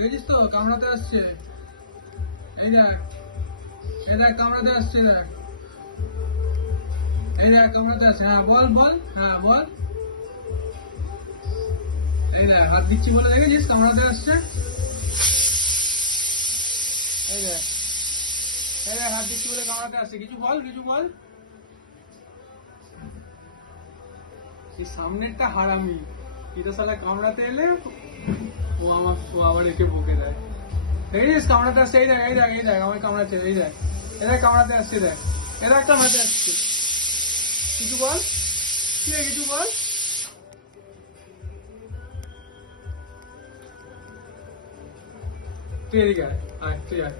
দেখেছিস তো কামড়াতে আসছে। এই দেখ, এই দেখ কামড়াতে আসছে, দেখ এই দেখ কামড়াতে আসছে। হ্যাঁ বল বল, হ্যাঁ বল। এই দেখ হাত দিচ্ছি বলে দেখেছিস কামড়াতে আসছে। এই দেখ, এই দেখ হাত দিচ্ছি বলে কামড়াতে আসছে। কিছু বল, কিছু বল। এই সামনেরটা হারামি, এটা শালা কামড়াতে এলে ও আবার একে বকে দেয়। দেখেছিস কামড়াতে আসছে। এই দেখ, এই দেখ, এই দেখ আমায় কামড়াচ্ছে। এই দেখ, এই দেখ কামড়াতে আসছে। দেখ এ দেখ কামড়াতে আসছে। কিছু বল, কি রে, কিছু বল। তুই এদিকে আয়, আয় তুই আয়।